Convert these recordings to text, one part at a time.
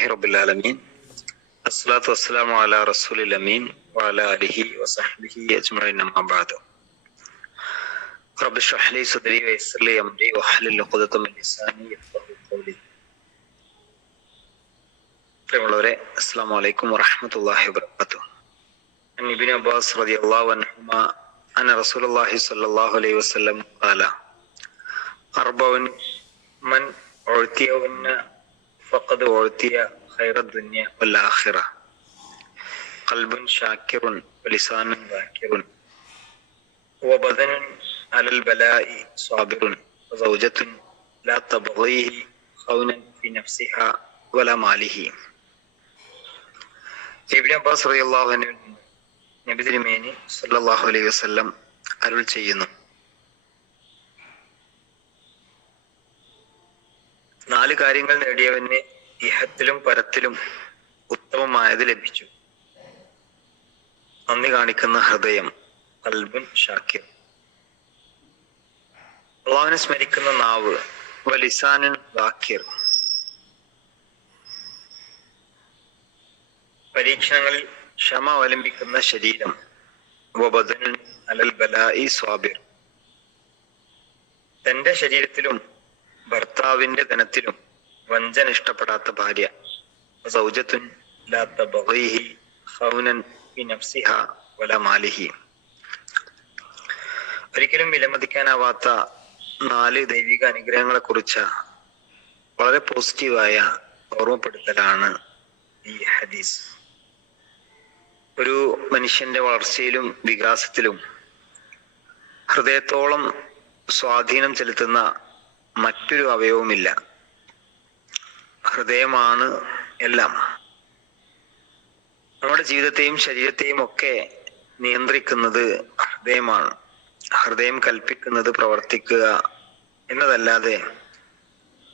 റബ്ബിൽ ആലമീൻ അസ്സലാത്തു വസ്സലാമു അലാ റസൂലിൽ അമീൻ വഅലാ ആലിഹി വസഹ്ബിഹി അജ്മഈൻ അമ്മാ ബഅദ് റബ്ബി ഇശ്റഹ് ലി സദ്രി വയസ്സിർ ലി അംരി വഹ്ലുൽ ഉഖ്ദത മിൻ ലിസാനി യഫ്ഖഹു ഖൗലി. പ്രിയമുള്ളവരെ, അസ്സലാമു അലൈക്കും വറഹ്മത്തുള്ളാഹി വബറകാതുഹു. അൻ ഇബ്നു അബ്ബാസ് റളിയല്ലാഹു അൻഹുമാ അന്ന റസൂലുള്ളാഹി സ്വല്ലല്ലാഹു അലൈഹി വസല്ലം ഖാല അർബഉൻ മൻ ഉഅതിയഹുന്ന ഫഖദ് ഉഅതിയ ഖൈറദ് ദുനിയ വൽ ആഖിറ ഖൽബുൻ ശാകിറുൻ വലിസാനുൻ ദാകിറുൻ വബദനുൻ അലൽ ബലാഇ സാബിറുൻ വസൗജത്തുൻ ലാ തബ്ഗീഹി ഖൗനൻ ഫി നഫ്സിഹാ വലാ മാലിഹി. ഇബ്നു അബ്ബാസ് റളിയല്ലാഹു അൻഹു നബി തിരുമേനി സല്ലല്ലാഹു അലൈഹി വസല്ലം അരുൾ ചെയ്യുന്നു, 4 കാര്യങ്ങൾ നേടിയവന് ഇഹത്തിലും പരത്തിലും ഉത്തമമായത് ലഭിച്ചു. നന്ദി കാണിക്കുന്ന ഹൃദയം, ഖൽബുൻ ഷാക്കിർ, അല്ലാഹുവിനെ സ്മരിക്കുന്ന നാവ്, വലിസാനുൻ ദാക്കിർ, പരീക്ഷണങ്ങളിൽ ക്ഷമ അവലംബിക്കുന്ന ശരീരം, വബദനുൻ അലൽ ബലാഇ സ്വാബിർ, തന്റെ ശരീരത്തിലും ഭർത്താവിന്റെ ധനത്തിലും വഞ്ചന ഇഷ്ടപ്പെടാത്ത ഭാര്യ, സൗജത്തുൻ ലാ തബ്ഗീഹി ഖൗനൻ ഫി നഫ്സിഹാ വലാ മാലിഹി. ഒരിക്കലും വിലമതിക്കാനാവാത്ത 4 ദൈവിക അനുഗ്രഹങ്ങളെ കുറിച്ച് വളരെ പോസിറ്റീവായ ഓർമ്മപ്പെടുത്തലാണ് ഈ ഹദീസ്. ഒരു മനുഷ്യന്റെ വളർച്ചയിലും വികാസത്തിലും ഹൃദയത്തോളം സ്വാധീനം ചെലുത്തുന്ന മറ്റൊരു അവയവുമില്ല. ഹൃദയമാണ് എല്ലാം. നമ്മുടെ ജീവിതത്തെയും ശരീരത്തെയും ഒക്കെ നിയന്ത്രിക്കുന്നത് ഹൃദയമാണ്. ഹൃദയം കൽപ്പിക്കുന്നത് പ്രവർത്തിക്കുക എന്നതല്ലാതെ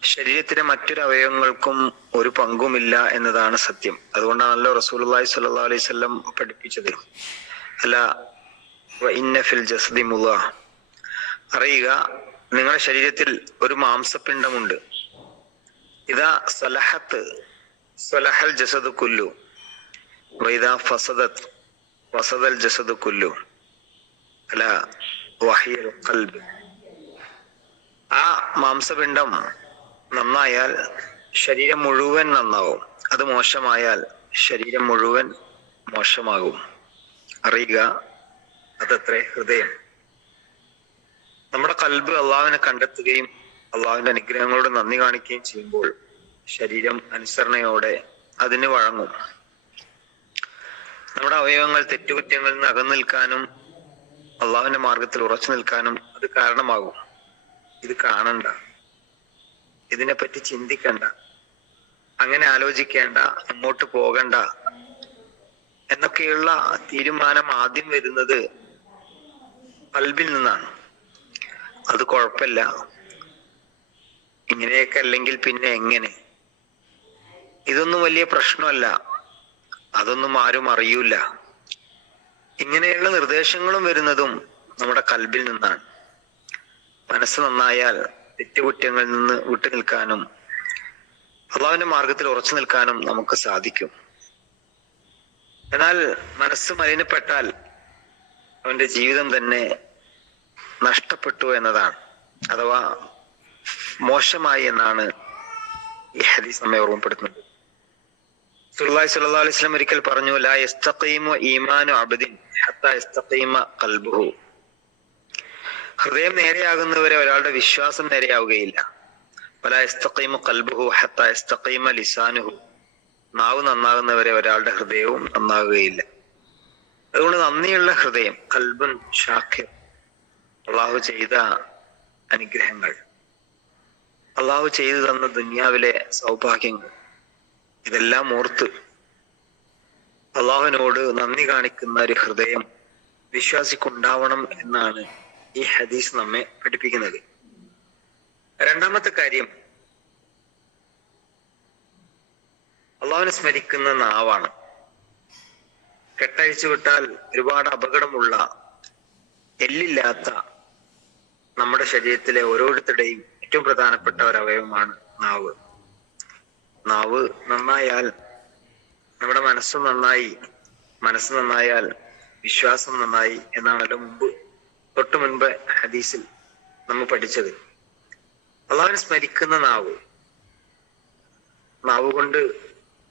ശരീരത്തിലെ മറ്റൊരു അവയവങ്ങൾക്കും ഒരു പങ്കുമില്ല എന്നതാണ് സത്യം. അതുകൊണ്ടാണല്ലോ റസൂലുള്ളാഹി സ്വല്ലല്ലാഹു അലൈഹി വസല്ലം പഠിപ്പിച്ചത്, അല്ല വഇന്ന ഫിൽ ജസദി മുദ്ഗ, അറിയുക, നിങ്ങളുടെ ശരീരത്തിൽ ഒരു മാംസപിണ്ഡമുണ്ട്. ഇദാ സലഹത്ത് സലഹൽ ജസദു കുല്ലു വഇദാ ഫസദത് ഫസദൽ ജസദു കുല്ലു അല വഹിയൽ ഖൽബ്. ആ മാംസപിണ്ഡം നന്നായാൽ ശരീരം മുഴുവൻ നന്നാവും. അത് മോശമായാൽ ശരീരം മുഴുവൻ മോശമാകും. അറിയുക, അതത്രേ ഹൃദയം. നമ്മുടെ ഖൽബ് അള്ളാഹുവിനെ കണ്ടെത്തുകയും അള്ളാഹുവിന്റെ അനുഗ്രഹങ്ങളോട് നന്ദി കാണിക്കുകയും ചെയ്യുമ്പോൾ ശരീരം അനുസരണയോടെ അതിന് വഴങ്ങും. നമ്മുടെ അവയവങ്ങൾ തെറ്റുകുറ്റങ്ങളിൽ നിന്ന് അകന്നു നിൽക്കാനും അള്ളാഹുവിന്റെ മാർഗത്തിൽ ഉറച്ചു നിൽക്കാനും അത് കാരണമാകും. ഇത് കാണണ്ട, ഇതിനെപ്പറ്റി ചിന്തിക്കണ്ട, അങ്ങനെ ആലോചിക്കേണ്ട, മുന്നോട്ട് പോകണ്ട എന്നൊക്കെയുള്ള തീരുമാനം ആദ്യം വരുന്നത് ഖൽബിൽ നിന്നാണ്. അത് കുഴപ്പമില്ല, ഇങ്ങനെയൊക്കെ അല്ലെങ്കിൽ പിന്നെ എങ്ങനെ, ഇതൊന്നും വലിയ പ്രശ്നമല്ല, അതൊന്നും ആരും അറിയൂല, ഇങ്ങനെയുള്ള നിർദ്ദേശങ്ങളും വരുന്നതും നമ്മുടെ ഖൽബിൽ നിന്നാണ്. മനസ്സ് നന്നായാൽ തെറ്റുകുറ്റങ്ങളിൽ നിന്ന് വിട്ടു നിൽക്കാനും അള്ളാഹുവിന്റെ മാർഗത്തിൽ ഉറച്ചു നിൽക്കാനും നമുക്ക് സാധിക്കും. എന്നാൽ മനസ്സ് മലിനപ്പെട്ടാൽ അവന്റെ ജീവിതം തന്നെ നഷ്ടപ്പെട്ടു എന്നതാണ്, അഥവാ മോശമായി എന്നാണ് ഈ ഹദീസ് നമ്മെ ഓർമ്മപ്പെടുത്തുന്നത്. റസൂലുള്ളാഹി സ്വല്ലല്ലാഹു അലൈഹി വസല്ലം ഒരിക്കൽ പറഞ്ഞു, ലാ യസ്തഖീമു ഈമാനു അബ്ദിൻ ഹത്താ യസ്തഖീമ ഖൽബുഹു. ഹൃദയം നേരെയാകുന്നവരെ ഒരാളുടെ വിശ്വാസം നേരെയാവുകയില്ല. വലാ യസ്തഖീമു ഖൽബുഹു ഹത്താ യസ്തഖീമ ലിസാനുഹു. നാവ് നന്നാകുന്നവരെ ഒരാളുടെ ഹൃദയവും നന്നാകുകയില്ല. അതുകൊണ്ട് നന്ദിയുള്ള ഹൃദയം, ഖൽബുൻ ഷാക്കിർ, അള്ളാഹു ചെയ്ത അനുഗ്രഹങ്ങൾ, അള്ളാഹു ചെയ്തു തന്ന ദുനിയാവിലെ സൗഭാഗ്യങ്ങൾ, ഇതെല്ലാം ഓർത്ത് അള്ളാഹുവിനോട് നന്ദി കാണിക്കുന്ന ഒരു ഹൃദയം വിശ്വാസിക്കുണ്ടാവണം എന്നാണ് ഈ ഹദീസ് നമ്മെ പഠിപ്പിക്കുന്നത്. രണ്ടാമത്തെ കാര്യം, അള്ളാഹുവിനെ സ്മരിക്കുന്ന നാവാണ്. കെട്ടഴിച്ചു വിട്ടാൽ ഒരുപാട് അപകടമുള്ള, എല്ലില്ലാത്ത നമ്മുടെ ശരീരത്തിലെ ഓരോരുത്തരുടെയും ഏറ്റവും പ്രധാനപ്പെട്ട ഒരു അവയവമാണ് നാവ്. നാവ് നന്നായാൽ നമ്മുടെ മനസ്സ് നന്നായി, മനസ്സ് നന്നായാൽ വിശ്വാസം നന്നായി എന്നാണല്ലോ തൊട്ടു മുൻപ് ഹദീസിൽ നമ്മൾ പഠിച്ചത്. അള്ളാഹുവിനെ സ്മരിക്കുന്ന നാവ് കൊണ്ട്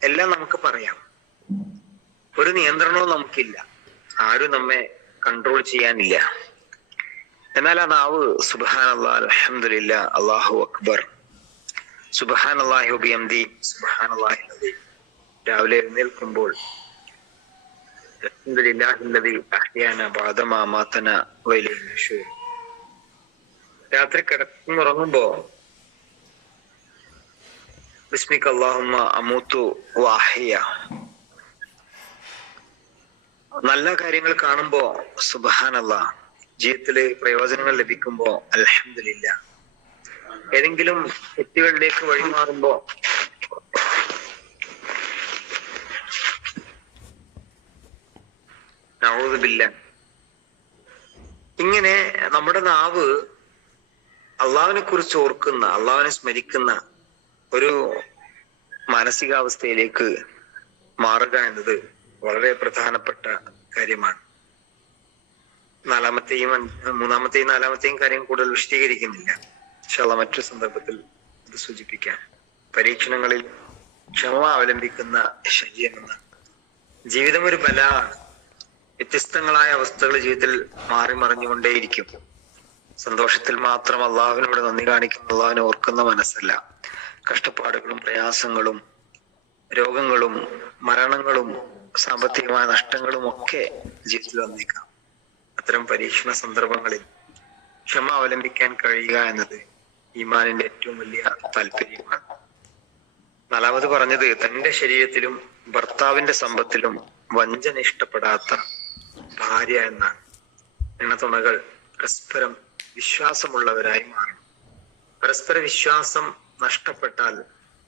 എല്ലാം നമുക്ക് പറയാം. ഒരു നിയന്ത്രണവും നമുക്കില്ല, ആരും നമ്മെ കൺട്രോൾ ചെയ്യാനില്ല. എന്നാൽ ആ നാവ് സുബ്ഹാനല്ലാഹ്, അൽഹംദുലില്ലാഹ്, അല്ലാഹു അക്ബർ, സുബ്ഹാനല്ലാഹി വബിഹംദി, സുബ്ഹാനല്ലാഹിൽ അസീം, രാവിലെ എഴുന്നേൽക്കുമ്പോൾ അൽഹംദുലില്ലാഹില്ലദീ അഹ്യാനാ ബഅദമാ അമാതനാ വഇലൈഹി നുശൂർ, രാത്രി കിടന്നുറങ്ങുമ്പോ ബിസ്മിക അല്ലാഹുമ്മ അമൂതു വഅഹ്യ, നല്ല കാര്യങ്ങൾ കാണുമ്പോ സുബ്ഹാനല്ലാഹ്, ജീവിതത്തില് പ്രയോജനങ്ങൾ ലഭിക്കുമ്പോ അൽഹംദുലില്ലാഹ്, ഏതെങ്കിലും തെറ്റുകളിലേക്ക് വഴിമാറുമ്പോ നഊദു ബില്ലാഹ്. ഇങ്ങനെ നമ്മുടെ നാവ് അള്ളാഹുവിനെ കുറിച്ച് ഓർക്കുന്ന, അള്ളാഹുവിനെ സ്മരിക്കുന്ന ഒരു മാനസികാവസ്ഥയിലേക്ക് മാറുക എന്നത് വളരെ പ്രധാനപ്പെട്ട കാര്യമാണ്. മൂന്നാമത്തെയും നാലാമത്തെയും കാര്യം കൂടുതൽ വിശദീകരിക്കുന്നില്ല. ഇൻഷാ അല്ലാഹ് മറ്റൊരു സന്ദർഭത്തിൽ ഇത് സൂചിപ്പിക്കാം. പരീക്ഷണങ്ങളിൽ ക്ഷമ അവലംബിക്കുന്ന ശരീരമെന്ന ജീവിതം ഒരു ബലമാണ്. വ്യത്യസ്തങ്ങളായ അവസ്ഥകൾ ജീവിതത്തിൽ മാറി മറിഞ്ഞുകൊണ്ടേയിരിക്കും. സന്തോഷത്തിൽ മാത്രം അള്ളാഹുവിനോട് നന്ദി കാണിക്കുന്ന, അള്ളാഹുവിനെ ഓർക്കുന്ന മനസ്സല്ല. കഷ്ടപ്പാടുകളും പ്രയാസങ്ങളും രോഗങ്ങളും മരണങ്ങളും സാമ്പത്തികമായ നഷ്ടങ്ങളും ഒക്കെ ജീവിതത്തിൽ വന്നേക്കാം. അത്തരം പരീക്ഷണ സന്ദർഭങ്ങളിൽ ക്ഷമ അവലംബിക്കാൻ കഴിയുക എന്നത് ഈമാനിന്റെ ഏറ്റവും വലിയ താല്പര്യമാണ്. നാലാമത് പറഞ്ഞത് തന്റെ ശരീരത്തിലും ഭർത്താവിന്റെ സമ്പത്തിലും വഞ്ചന ഇഷ്ടപ്പെടാത്ത ഭാര്യ എന്നാണ്. എണ്ണത്തുണകൾ പരസ്പരം വിശ്വാസമുള്ളവരായി മാറും. പരസ്പര വിശ്വാസം നഷ്ടപ്പെട്ടാൽ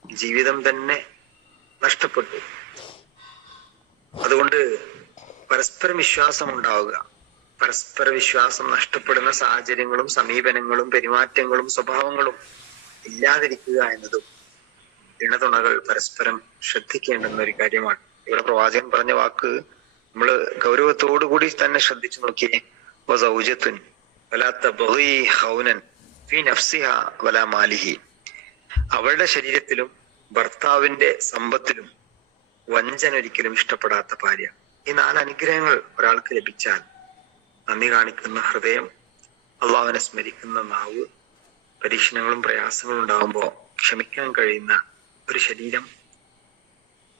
ജീവിതം തന്നെ നഷ്ടപ്പെട്ടു. അതുകൊണ്ട് പരസ്പര വിശ്വാസം ഉണ്ടാവുക. പരസ്പര വിശ്വാസം നഷ്ടപ്പെടുന്ന സാഹചര്യങ്ങളും സമീപനങ്ങളും പെരുമാറ്റങ്ങളും സ്വഭാവങ്ങളും ഇല്ലാതിരിക്കുക എന്നതും ഇണതുണകൾ പരസ്പരം ശ്രദ്ധിക്കേണ്ടുന്ന ഒരു കാര്യമാണ്. ഇവിടെ പ്രവാചകൻ പറഞ്ഞ വാക്ക് നമ്മൾ ഗൗരവത്തോടു കൂടി തന്നെ ശ്രദ്ധിച്ചു നോക്കിയേ. വസൗജത്തുൻ വലാ തബ്ഗി ഖൗനൻ ഫീ നഫ്സിഹാ വലാ മാലിഹി, അവളുടെ ശരീരത്തിലും ഭർത്താവിന്റെ സമ്പത്തിലും വഞ്ചന ഒരിക്കലും ഇഷ്ടപ്പെടാത്ത ഭാര്യ. ഈ 4 അനുഗ്രഹങ്ങൾ ഒരാൾക്ക് ലഭിച്ചാൽ നന്ദി കാണിക്കുന്ന ഹൃദയം, അള്ളാഹുവിനെ സ്മരിക്കുന്ന നാവ്, പരീക്ഷണങ്ങളും പ്രയാസങ്ങളും ഉണ്ടാകുമ്പോൾ ക്ഷമിക്കാൻ കഴിയുന്ന ഒരു ശരീരം,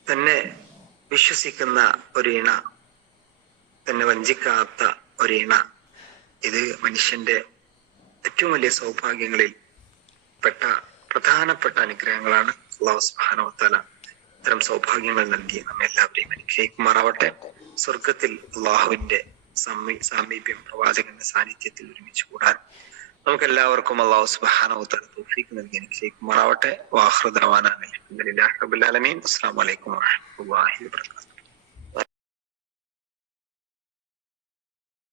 തന്നെ വിശ്വസിക്കുന്ന ഒരു ഇണ, തന്നെ വഞ്ചിക്കാത്ത ഒരു ഇണ, ഇത് മനുഷ്യന്റെ ഏറ്റവും വലിയ സൗഭാഗ്യങ്ങളിൽ പെട്ട പ്രധാനപ്പെട്ട അനുഗ്രഹങ്ങളാണ്. അല്ലാഹു സുബ്ഹാനഹു വ തആല ഇത്തരം സൗഭാഗ്യങ്ങൾ നൽകി നമ്മെ എല്ലാവരെയും അനുഗ്രഹിക്കുമാറാവട്ടെ. സ്വർഗത്തിൽ അള്ളാഹുവിന്റെ സാമീപ്യം, പ്രവാചകന്റെ സാന്നിധ്യത്തിൽ ഒരുമിച്ച് കൂടാൻ നമുക്ക് എല്ലാവർക്കും അല്ലാഹു സുബ്ഹാനഹു വ തആല തൗഫീഖ് നൽകി അനുഗ്രഹിക്കുമാറാവട്ടെ. വആഖിറു ദഅവാനാ അൽഹംദുലില്ലാഹി റബ്ബിൽ ആലമീൻ. അസ്സലാമു അലൈക്കും വറഹ്മത്തുള്ളാഹി വബറകാതുഹു.